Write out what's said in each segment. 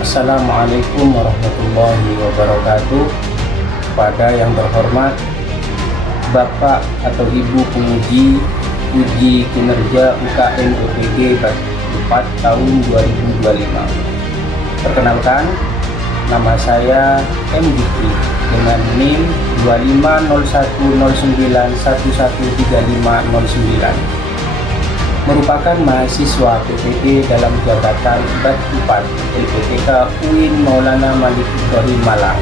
Assalamualaikum warahmatullahi wabarakatuh. Kepada yang terhormat Bapak atau Ibu penguji uji kinerja UKM UPG 4 tahun 2025. Perkenalkan, nama saya M. Diki dengan NIM 250109113509, merupakan mahasiswa PPG dalam jabatan BAT 4 LPTK UIN Maulana Malik Ibrahim Malang.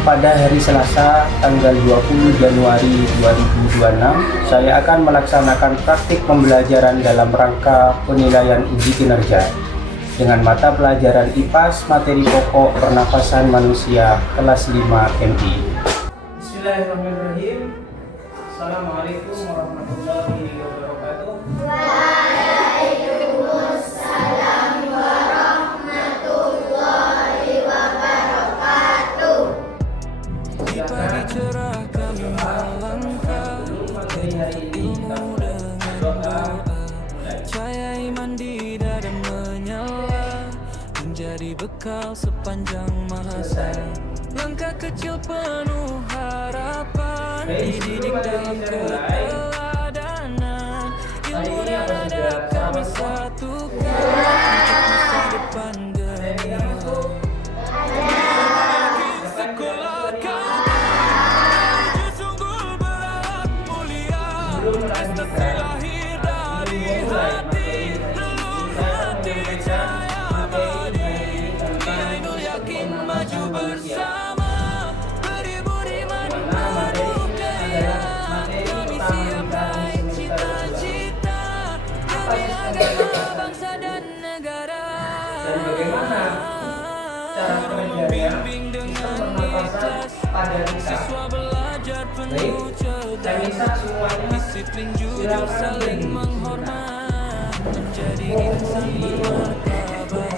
Pada hari Selasa tanggal 20 Januari 2026, saya akan melaksanakan praktik pembelajaran dalam rangka penilaian uji kinerja dengan mata pelajaran IPAS materi pokok pernafasan manusia kelas 5 MI. Bismillahirrahmanirrahim. Assalamualaikum warahmatullahi wabarakatuh. Waalaikumsalam warahmatullahi wabarakatuh. Di pagi cerah kami melangkah ilmu dengan doa, cahaya iman di dada menyala menjadi bekal sepanjang masa. Langkah kecil penuh harapan, dididik dalam keteladanan. Ilmu dan adab kami satukan untuk masa depan gemilang. Sekolah kami sungguh berat mulia, prestasi lahir dari hati, lelung hati cahaya abadi. Ainul yakin maju bersama, beribu iman penuh karya. Kami siap raih cita-cita demi agama, bangsa dan negara. Dan bagaimana cara Membimbing dengan ikhlas, pada kita? siswa belajar Baik, penuh kami cerdas, semuanya disiplin jujur silakan saling berdiri. menghormat, menjadi insan bermartabat.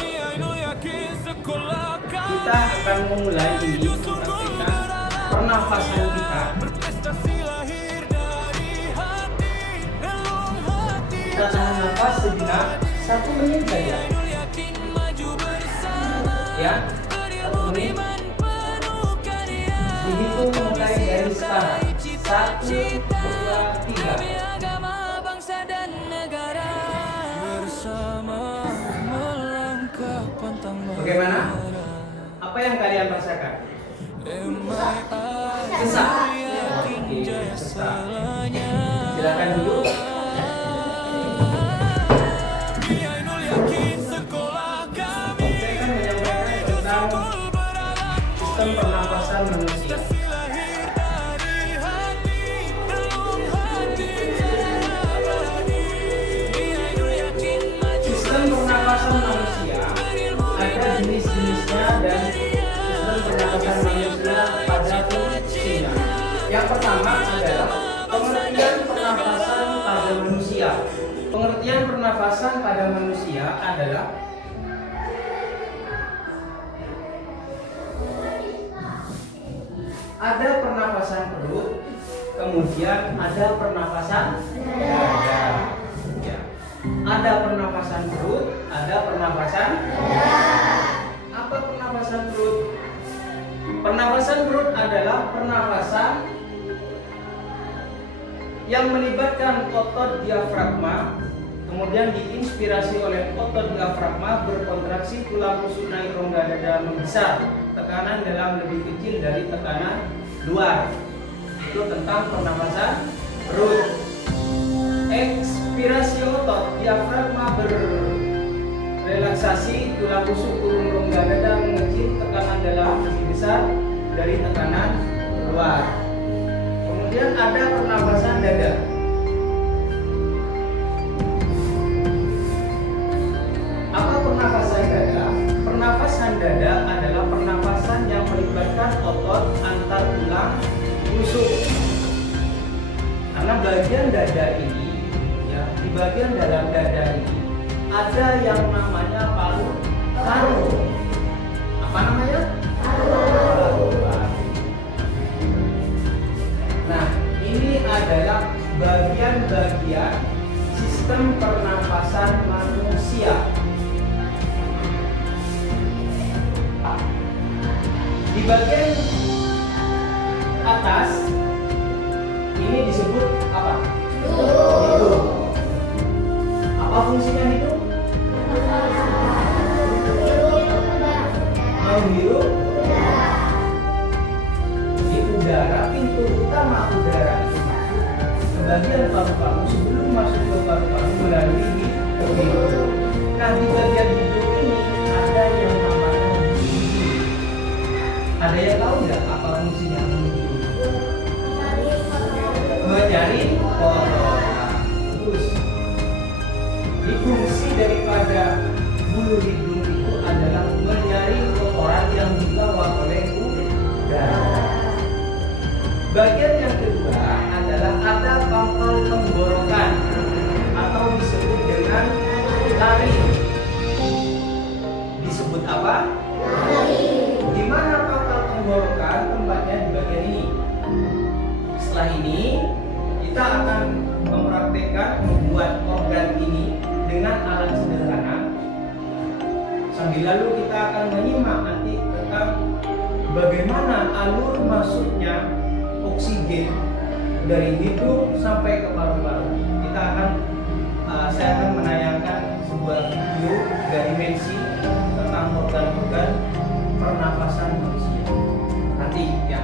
Ainul yakin sekolah Kita akan memulai ini mempraktikkan pernafasan kita. berprestasi lahir dari hati, relung hati. Kita tahan nafas sejenak 1 menit saja, Ainul yakin maju bersama, ya. 1 berilmu menit. iman penuh karya. Dihitung mulai dari sekarang. 1, 2, 3. Demi agama, bangsa dan negara. Bersama melangkah pantang Bagaimana? menyerah. Apa yang kalian rasakan? Sesak. Yakin jaya selanya. Silakan duduk. Ainul yakin sekolah kami Saya akan menyampaikan tentang sistem pernapasan manusia. lahir dari hati, relung hati abadi. Ainul yakin maju Sistem pernapasan manusia ada jenis-jenisnya dan sistem pernapasan manusia pada fungsinya. Yang pertama adalah pengertian pernapasan pada manusia. Pengertian pernapasan pada manusia adalah ada pernapasan perut, kemudian ada pernapasan dada. Ya. Ada pernapasan perut, ada pernapasan dada. Apa pernapasan perut? Pernapasan perut adalah pernapasan yang melibatkan otot diafragma, kemudian diinspirasi oleh otot diafragma, berkontraksi tulang rusuk naik rongga dada membesar, tekanan dalam lebih kecil dari tekanan luar. Itu tentang pernapasan perut. Ekspirasi otot diafragma berrelaksasi, tulang rusuk turun rongga dada mengecil, tekanan dalam lebih besar dari tekanan luar. Kemudian ada pernapasan dada. Apa pernapasan dada? Pernapasan dada adalah pernapasan yang melibatkan otot antar tulang rusuk. Karena bagian dada ini, ya, di bagian dalam dada ini ada yang namanya paru-paru. Apa namanya? Paru-paru. Nah, ini adalah bagian-bagian sistem pernapasan manusia. bagian atas ini disebut apa? Hidung. Apa fungsinya hidung? Menghirup di udara. Pintu utama udara itu masuk ke bagian paru-paru sebelum masuk ke paru-paru melalui hidung. Nah, di bagian hidung ini ada yang namanya hidung. Ada yang tahu nggak apa fungsinya hidung? Mencari kotoran. Terus, di fungsi daripada bulu hidung itu adalah menyaring kotoran yang dibawa oleh udara. Bagian yang kedua adalah ada pangkal tenggorokan atau disebut dengan laring. Disebut apa? Laring. Di mana pangkal tenggorokan? Tempatnya di bagian ini. Setelah ini kita akan mempraktekkan membuat organ ini dengan alat sederhana. Sambil lalu kita akan menyimak nanti tentang bagaimana alur masuknya oksigen dari hidung sampai ke paru-paru. Saya akan menayangkan sebuah video dari Mensi tentang organ-organ pernafasan manusia. Nanti ya.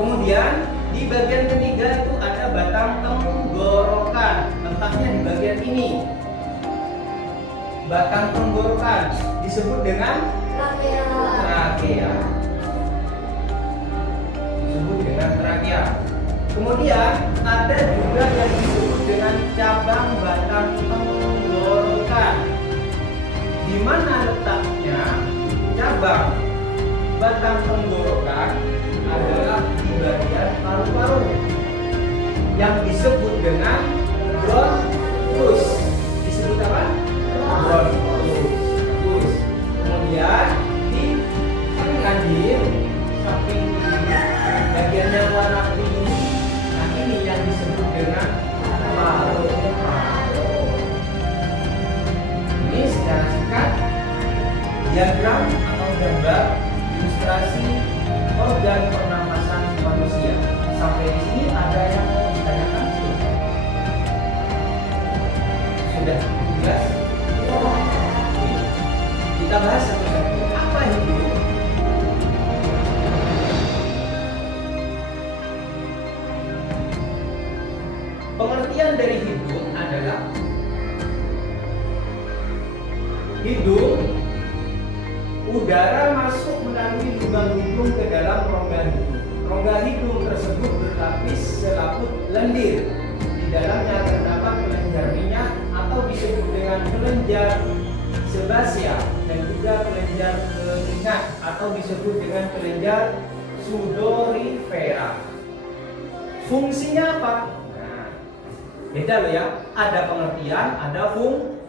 Kemudian di bagian ketiga itu ada batang tenggorokan. Letaknya di bagian ini. Batang tenggorokan disebut dengan trakea. Disebut dengan trakea. Kemudian ada juga yang disebut dengan cabang batang tenggorokan. Di mana letaknya cabang batang tenggorokan adalah di bagian paru-paru yang disebut dengan bronkus. Disebut apa? Bronkus. Kemudian di samping samping bagian yang warna biru, nah ini yang disebut dengan paru-paru. Ini secara singkat diagram atau gambar ilustrasi organ pernafasan manusia. Sampai di sini ada yang mau ditanyakan? Sudah jelas? Kita bahas satu-satu. Apa hidung? Pengertian dari hidung adalah hidung, udara masuk melalui lubang hidung ke dalam rongga hidung. Rongga hidung tersebut berlapis selaput lendir. Di dalamnya terdapat kelenjar minyak atau disebut dengan kelenjar sebasia dan juga kelenjar keringat atau disebut dengan kelenjar sudorifera. Fungsinya apa? Nah, beda loh ya. Ada pengertian, ada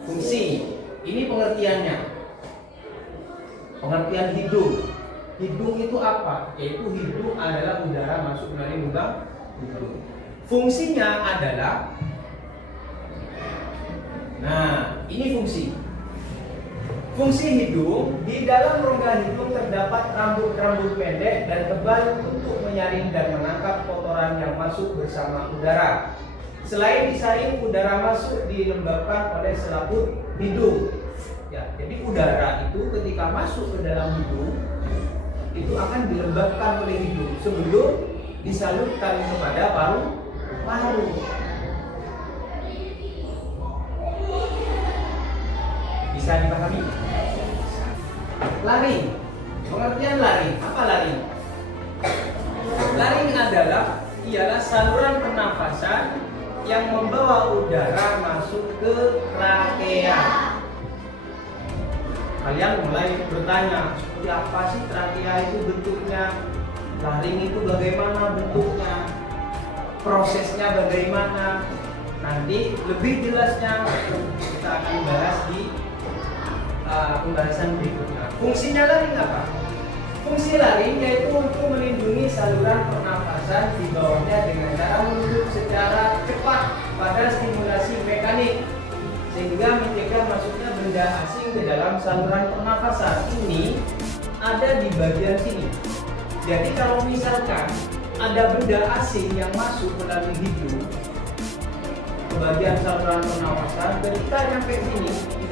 fungsi. Ini pengertiannya. Pengertian hidung. Hidung itu apa? Yaitu hidung adalah udara masuk melalui lubang hidung. Fungsinya adalah, nah ini fungsi. Fungsi hidung, di dalam rongga hidung terdapat rambut-rambut pendek dan tebal untuk menyaring dan menangkap kotoran yang masuk bersama udara. Selain disaring, udara masuk dilembabkan oleh selaput hidung. Ya, jadi udara itu ketika masuk ke dalam hidung itu akan dilembabkan oleh hidung sebelum disalurkan kepada paru-paru. Bisa dipahami? Laring. Pengertian laring. Apa laring? Laring ialah saluran pernafasan yang membawa udara masuk ke trakea. Kalian mulai bertanya, seperti apa sih trakea itu bentuknya? Laring itu bagaimana bentuknya? Prosesnya bagaimana? Nanti lebih jelasnya kita akan bahas di pembahasan berikutnya. Fungsinya laring apa? Fungsi laring yaitu untuk melindungi saluran pernafasan di bawahnya dengan cara menutup secara cepat pada stimulasi mekanik sehingga mencegah masuknya benda asing ke dalam saluran pernafasan. Ini ada di bagian sini. Jadi kalau misalkan ada benda asing yang masuk melalui hidung ke bagian saluran pernapasan, ketika nyampe sini di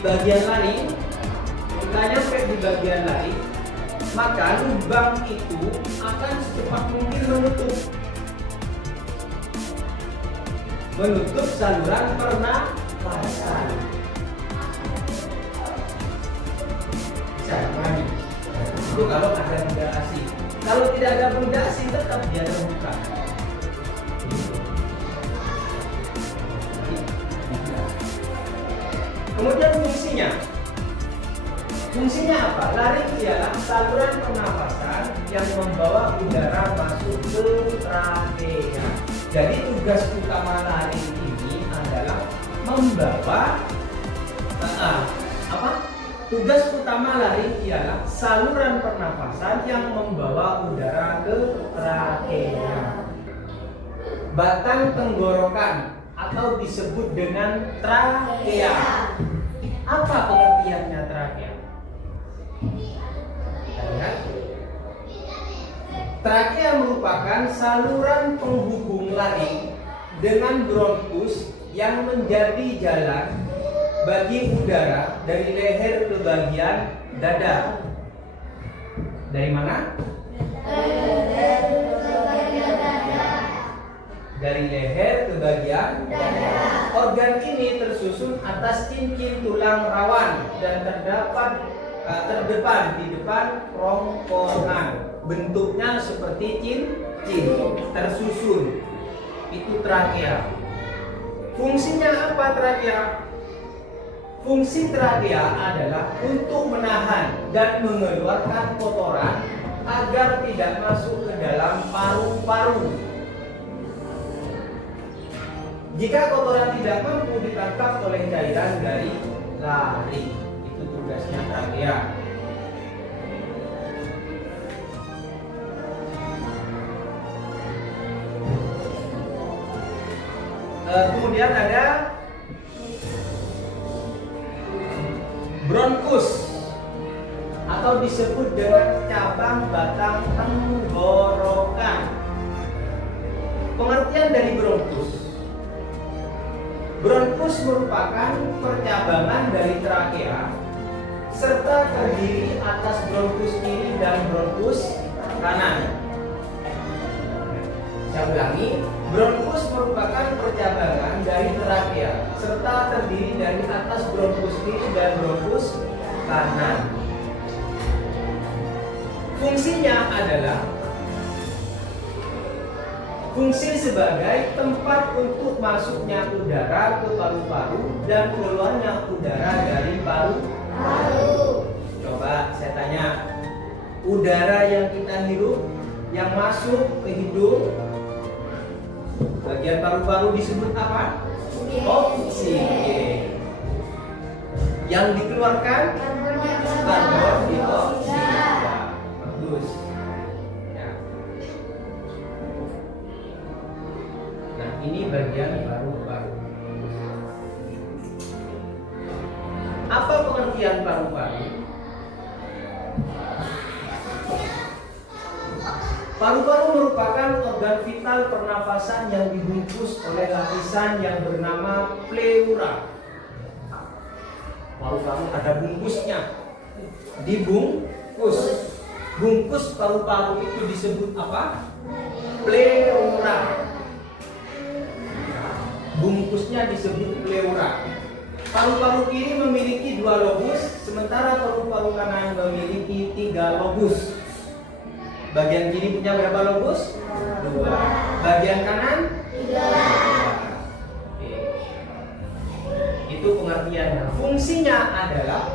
bagian laring, ketika nyampe di bagian laring, maka lubang itu akan secepat mungkin menutup saluran pernapasan. Bisa dipahami? Itu kalau ada benda asing. Kalau tidak ada benda asing tetap dia terbuka. Kemudian fungsinya apa? Laring ialah saluran pernapasan yang membawa udara masuk ke trakea. Jadi tugas utama laring ini adalah membawa Tugas utama laring ialah saluran pernapasan yang membawa udara ke trakea. Batang tenggorokan atau disebut dengan trakea. Apa pengertiannya trakea? Trakea merupakan saluran penghubung laring dengan bronkus yang menjadi jalan bagi udara dari leher ke bagian dada. Dari mana? Dari leher ke bagian dada. Organ ini tersusun atas cincin tulang rawan dan terdepan di depan kerongkongan. Bentuknya seperti cincin tersusun. Itu trakea. Fungsinya apa trakea? Fungsi trakea adalah untuk menahan dan mengeluarkan kotoran agar tidak masuk ke dalam paru-paru. Jika kotoran tidak mampu ditangkap oleh cairan dari laring, itu tugasnya trakea. Kemudian ada bronkus atau disebut dengan cabang batang tenggorokan. Pengertian dari bronkus. Bronkus merupakan percabangan dari trakea serta terdiri atas bronkus kiri dan bronkus kanan. Saya ulangi, bronkus merupakan percabangan dari trakea serta terdiri dari atas bronkus kiri dan bronkus kanan. Fungsinya adalah fungsi sebagai tempat untuk masuknya udara ke paru-paru dan keluarnya udara dari paru-paru. Coba saya tanya, udara yang kita hirup yang masuk ke hidung bagian paru-paru disebut apa? Oksigen. Yang dikeluarkan karbon dioksida. Bagus. Ya. Nah, ini bagian paru-paru. Apa pengertian paru-paru? Paru-paru merupakan organ vital pernafasan yang dibungkus oleh lapisan yang bernama pleura. Paru-paru ada bungkusnya. Dibungkus. Bungkus paru-paru itu disebut apa? Pleura. Bungkusnya disebut pleura. Paru-paru kiri memiliki 2 lobus, sementara paru-paru kanan memiliki 3 lobus. Bagian kiri punya berapa lobus? 2. Bagian kanan? 3. Itu pengertiannya. Fungsinya adalah,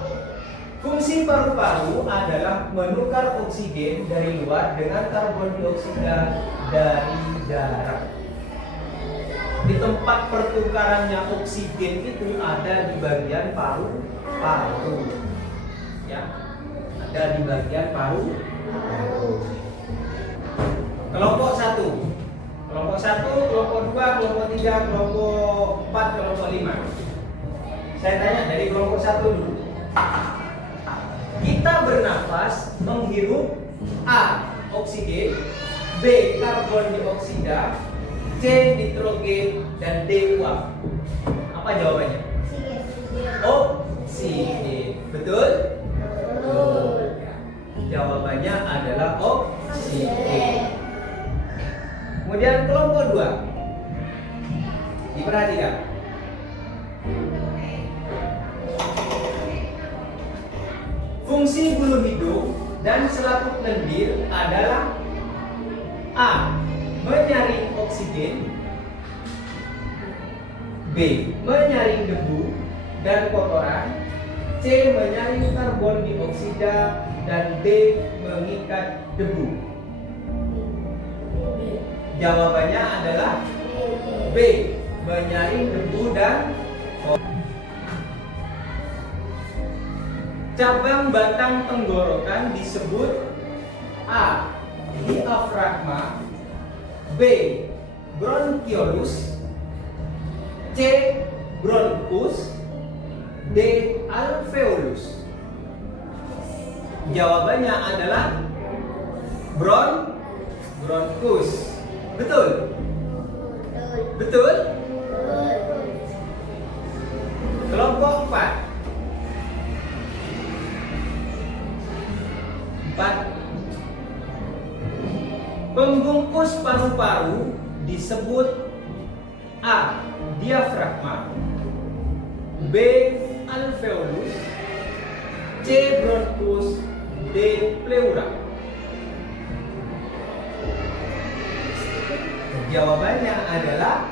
fungsi paru-paru adalah menukar oksigen dari luar dengan karbon dioksida dari darah. Di tempat pertukarannya oksigen itu ada di bagian paru-paru. Ya, ada di bagian paru-paru. Kelompok 1, kelompok 1, kelompok 2, kelompok 3, kelompok 4, kelompok 5. Saya tanya dari kelompok 1 dulu. Kita bernafas menghirup A. Oksigen, B. Karbon dioksida, C. Nitrogen, dan D. Uap. Apa jawabannya? Oksigen. Betul? Betul. Jawabannya adalah oksigen. Kemudian kelompok 2. Diperhatikan. Fungsi bulu hidung dan selaput lendir adalah A. Menyaring oksigen, B. Menyaring debu dan kotoran, C. Menyaring karbon dioksida, dan D. Mengikat debu. Jawabannya adalah B. Menyaring debu dan kotoran. Cabang batang tenggorokan disebut A. Diafragma, B. Bronchiolus, C. Bronchus, D. Alveolus. Jawabannya adalah Bronchus. Betul? Betul? Kelompok 4. 4. Pembungkus paru-paru disebut A. Diafragma, B. Alveolus, C. Bronchus, D. pleura. Jawabannya adalah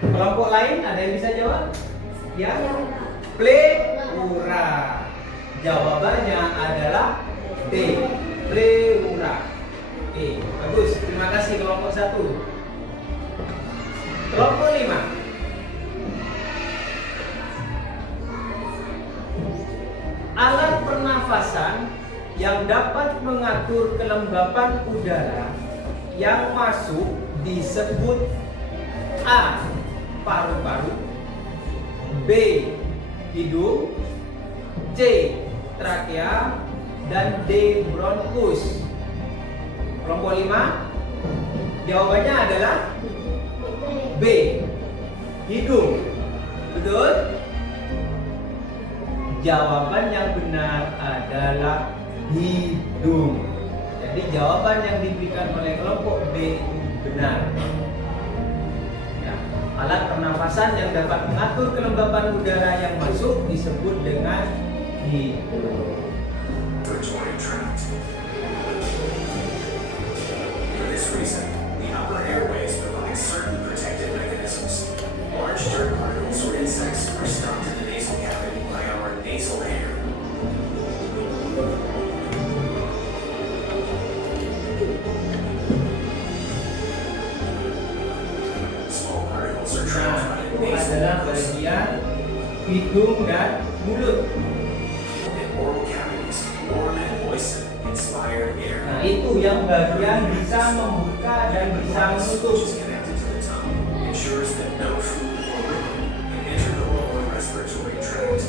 kelompok lain. Ada yang bisa jawab? Ya. Pleura. Jawabannya adalah D. Pleura. Oke, bagus. Terima kasih kelompok 1. Kelompok 5. Alat pernafasan yang dapat mengatur kelembapan udara yang masuk disebut A. Paru-paru, B. Hidung, C. Trakea, dan D. Bronkus. Kelompok 5. Jawabannya adalah B. Hidung. Betul? Jawaban yang benar adalah hidung. Jadi jawaban yang diberikan oleh kelompok B itu benar. Ya, alat pernafasan yang dapat mengatur kelembapan udara yang masuk disebut dengan hidung. Respiratory tract. For this reason, the upper airways provide certain protective mechanisms. Large dirt particles or insects are stopped in the nasal cavity by our nasal hair. Small particles are trapped by the Itu nasal adalah mucus bagian hidung dan mulut. and oral cavities, warm and moisten, inspired air. Nah, itu yang bagian bisa membuka dan bisa menutup. Which is connected to the tongue, ensures that no food or liquid can enter the lower respiratory tract.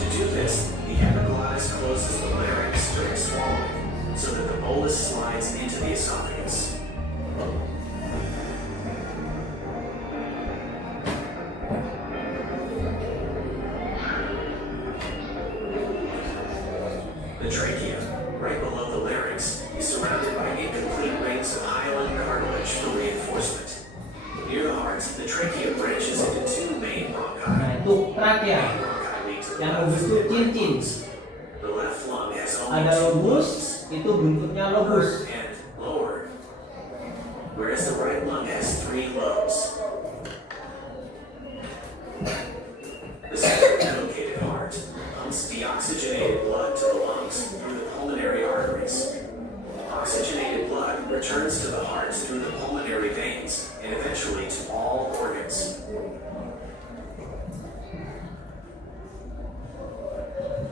To do this, the epiglottis closes the larynx during swallowing, so that the bolus slides into the esophagus. The trachea, right below the larynx, is surrounded by incomplete rings of hyaline cartilage for reinforcement. Near the heart, the trachea branches into two main bronchi. Nah, itu trakea Bronchi lead to the yang left berbentuk cincin. The left lung has Ada only two lobus, lungs, itu bentuknya lobus. upper and lower, whereas the right lung has three lobes. The central-located heart pumps deoxygenated blood to the lungs through the pulmonary arteries. Oxygenated blood returns to the heart through the pulmonary veins and eventually to all organs.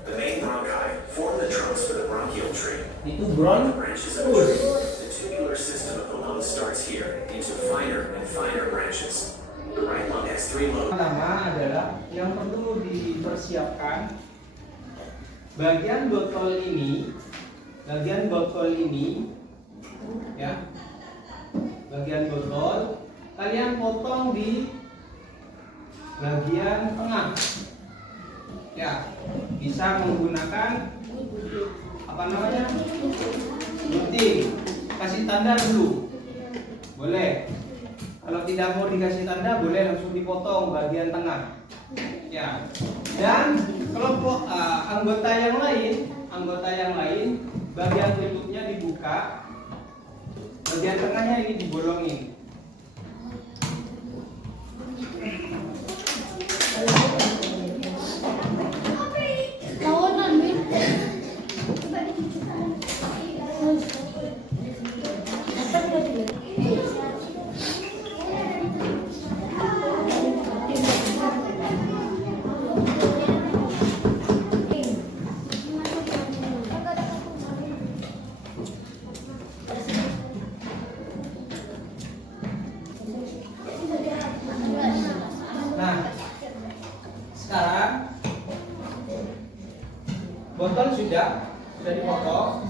The main bronchi form the trunks for the bronchial tree. Itu The branches of the tree, bronchus. the tubular system of the lung starts here into finer and finer branches. The right lung has three lobes. Pertama adalah yang perlu dipersiapkan bagian botol ini ya, bagian botol kalian potong di bagian tengah ya, bisa menggunakan apa namanya, gunting, kasih tanda dulu boleh. Kalau tidak mau dikasih tanda boleh langsung dipotong bagian tengah ya. Dan kelompok anggota yang lain bagian tutupnya dibuka, bagian tengahnya ini dibolongin. Nah, sekarang botol sudah dipotong.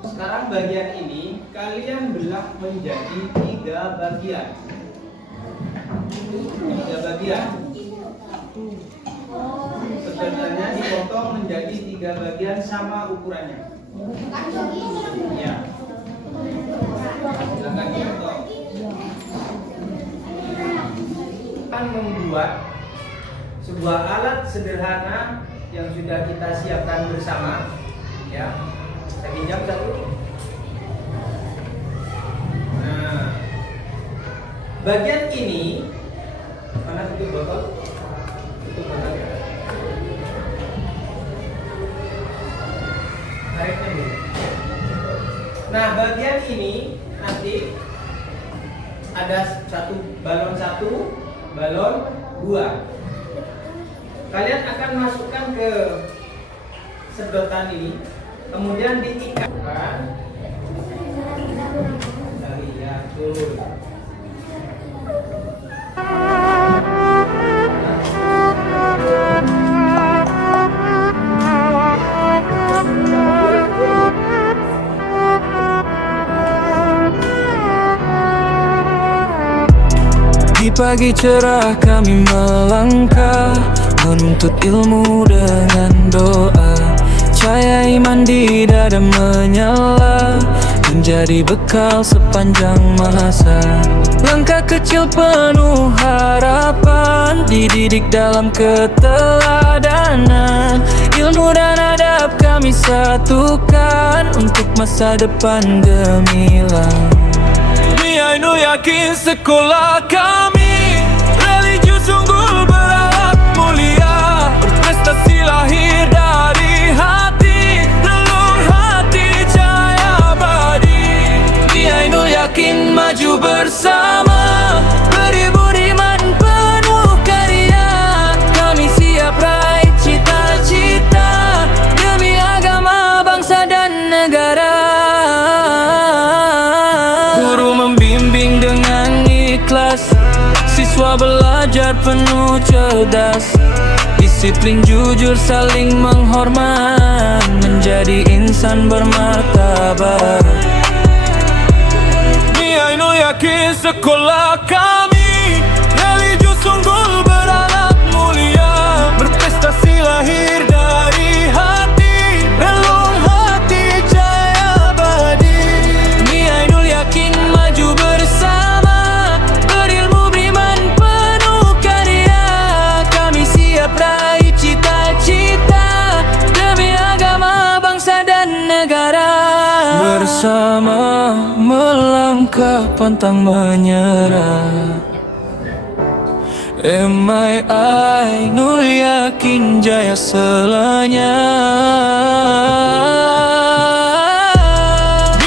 Sekarang bagian ini kalian belah menjadi 3 bagian. 3 bagian. Sebenarnya dipotong menjadi 3 bagian sama ukurannya. Ya. Silakan dipotong. Akan membuat sebuah alat sederhana yang sudah kita siapkan bersama ya. Saya pinjam satu. Nah, bagian ini mana tutup botol? Tutup botol ya. Tariknya dulu. Nah, bagian ini nanti ada balon 2. Kalian akan masukkan ke sedotan ini, kemudian diikatkan dari ya, tuh. Di pagi cerah kami melangkah, menuntut ilmu dengan doa. Cahaya iman di dada menyala, menjadi bekal sepanjang masa. Langkah kecil penuh harapan, dididik dalam keteladanan. Ilmu dan adab kami satukan untuk masa depan gemilang. Ainu yakin sekolah kami religius unggul berakhlak mulia, berprestasi lahir dari hati, relung hati cahaya abadi. Ainu yakin maju bersama, beriman penuh karya. Kami siap raih cita-cita demi agama, bangsa dan negara. Siswa belajar penuh cerdas, disiplin jujur saling menghormat, menjadi insan bermartabat. Ainu yakin sekolah kami religius unggul berakhlak mulia, berprestasi lahir dari hati, relung hati cahaya abadi. Ainu yakin maju bersama, berilmu beriman penuh karya. Kami siap raih cita-cita demi agama, bangsa dan negara. Bersama melangkah pantang menyerah. Ainul yakin jaya selanya.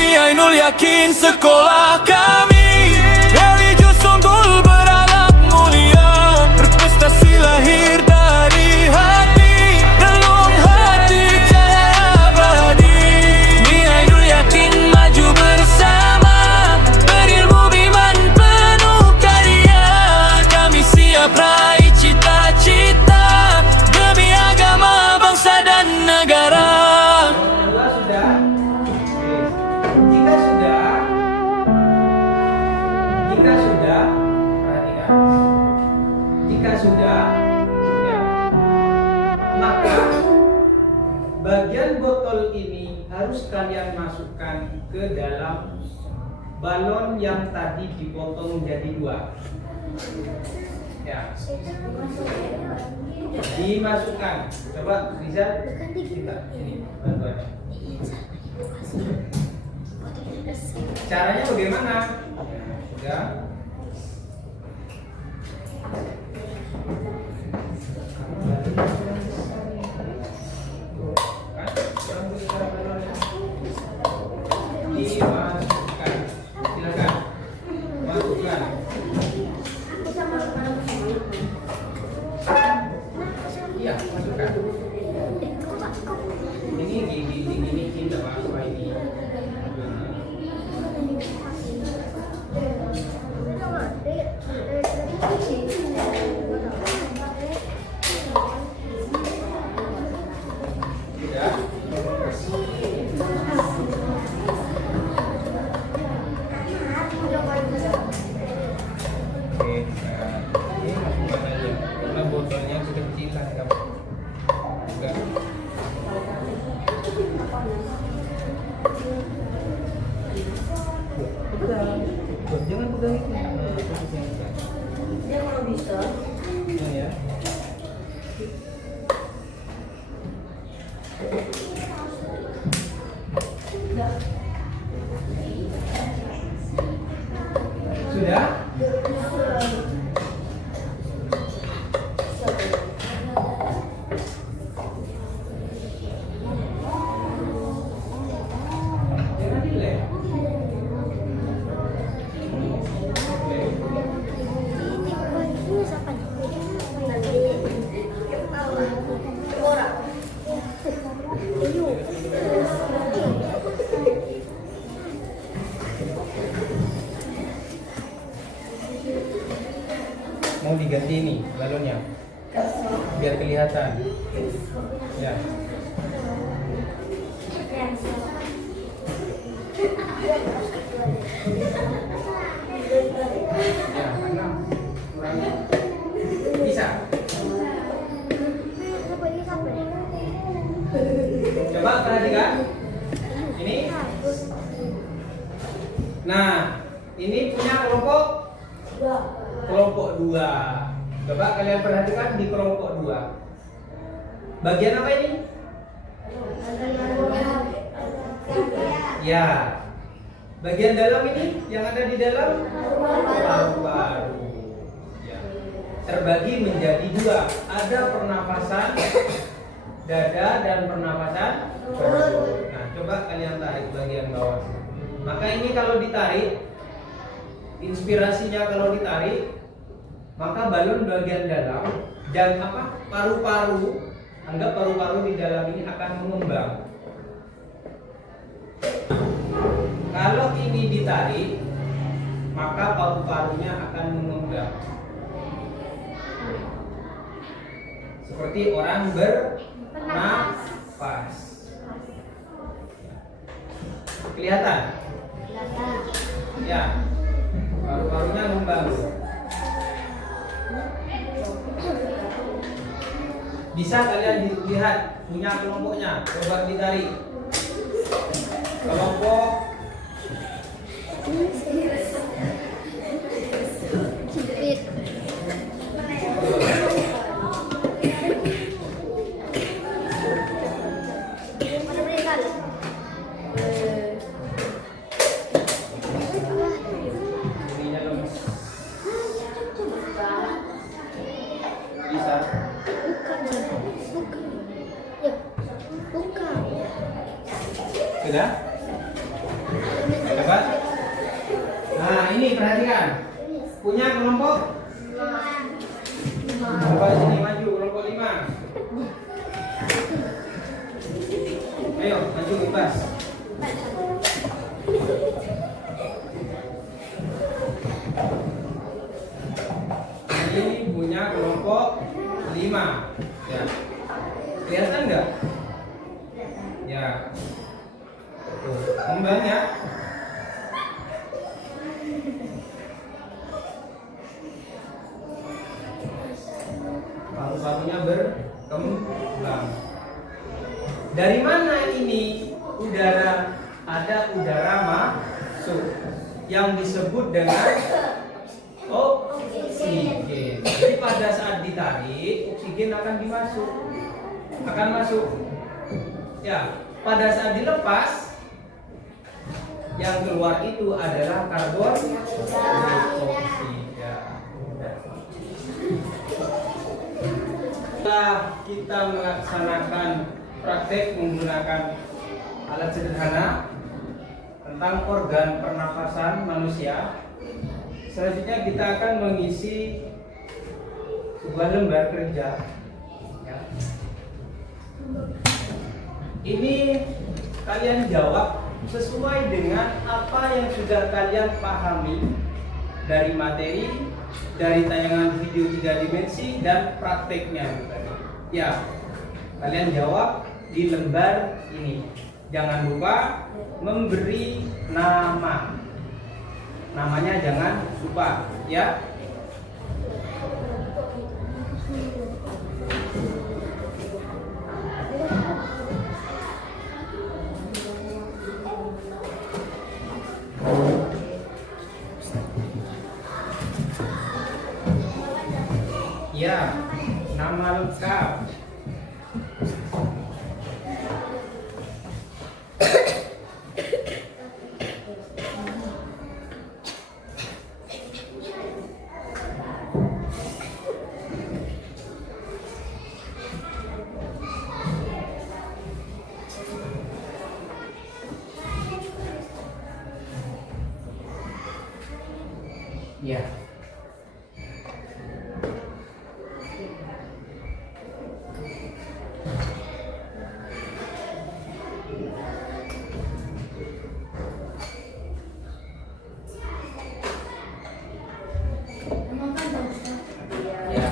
Ainul yakin sekolah kami religius unggul berakhlak mulia, berprestasi lahir dari hati, relung hati cahaya abadi. Ainul yakin maju bersama, berilmu beriman penuh karya. Kami siap raih cita-cita demi agama, bangsa dan negara. harus kalian masukkan ke dalam balon yang tadi dipotong jadi 2. Ya, dimasukkan. Coba bisa kita ini bantuannya. Caranya bagaimana? Ya. Dimasukkan. Silakan. Masukkan. Iya, masukkan. Ini gigi kita apa ini? Botolnya kekecilan kamu. Enggak. Pegang. Jangan pegang itu. Dia kalau bisa. Nah, ya. Sudah? Mau diganti ini balonnya biar kelihatan ya. Ya, karena kurang bisa. Coba perhatikan ini. Nah, ini punya kelompok 2. Coba kalian perhatikan di kelompok 2. Bagian apa ini? Ya. Bagian dalam ini yang ada di dalam paru-paru. Ya. Terbagi menjadi 2. Ada pernapasan dada dan pernapasan perut. Nah, coba kalian tarik bagian bawah. Maka ini kalau ditarik, inspirasinya kalau ditarik, maka balon bagian dalam dan paru-paru, anggap paru-paru di dalam ini akan mengembang. Kalau ini ditarik, maka paru-parunya akan mengembang. Seperti orang bernafas. Kelihatan? Ya. Paru-parunya ngembang. Bisa kalian lihat punya kelompoknya. Coba ditarik. Kelompok ininya lemes. Bisa. Sudah? Dapat? Nah, ini perhatikan. Punya kelompok? Coba sini maju, kelompok 5. Ayo, maju bebas. Ini punya kelompok 5. Ya. Kelihatan nggak? Ya. Tuh, kembang ya. Paru-parunya berkembang. Dari mana ini udara masuk yang disebut dengan oksigen. Jadi pada saat ditarik, oksigen akan masuk. Ya, pada saat dilepas, yang keluar itu adalah karbon dioksida. Setelah kita melaksanakan praktek menggunakan alat sederhana tentang organ pernafasan manusia, selanjutnya kita akan mengisi sebuah lembar kerja. Ya. Ini kalian jawab sesuai dengan apa yang sudah kalian pahami dari materi, dari tayangan video 3 dimensi dan prakteknya. Ya, kalian jawab di lembar ini. Jangan lupa memberi nama. Namanya jangan lupa, ya. Ya, nama lengkap. Ya. Ya.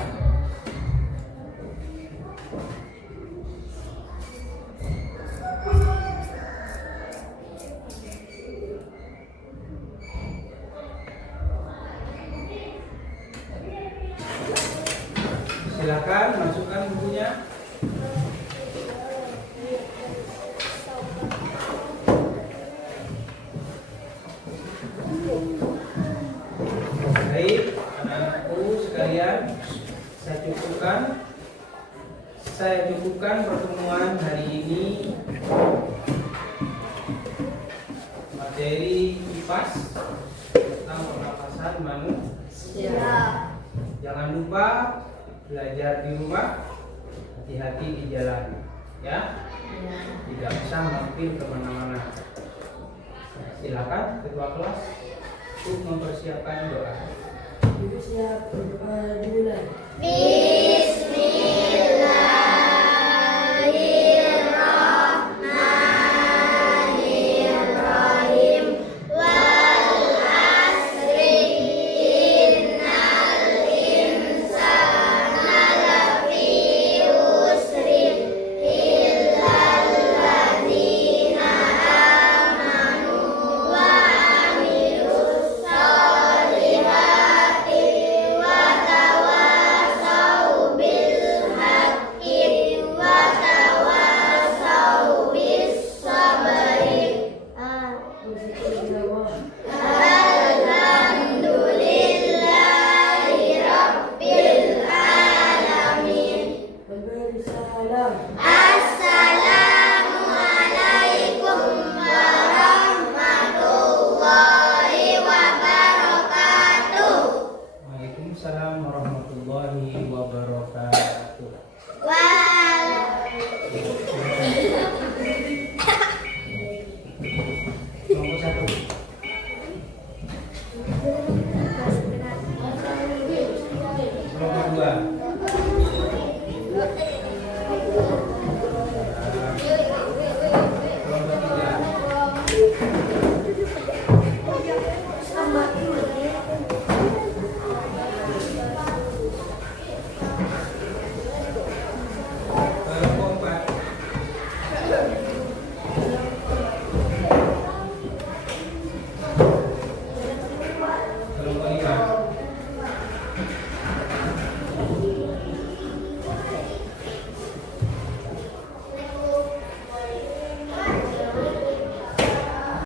Silakan masukkan bukunya. Baik, anak-anakku sekalian, saya cukupkan pertemuan hari ini. Materi IPAS tentang pernapasan manusia. Jangan lupa belajar di rumah, hati-hati di jalan, ya. Tidak usah mampir kemana-mana. Silakan ketua kelas untuk mempersiapkan doa. Ibu siap berdoa dulu. Waalaikumsalam warahmatullahi wabarakatuh. Nomor 1. Nomor 2.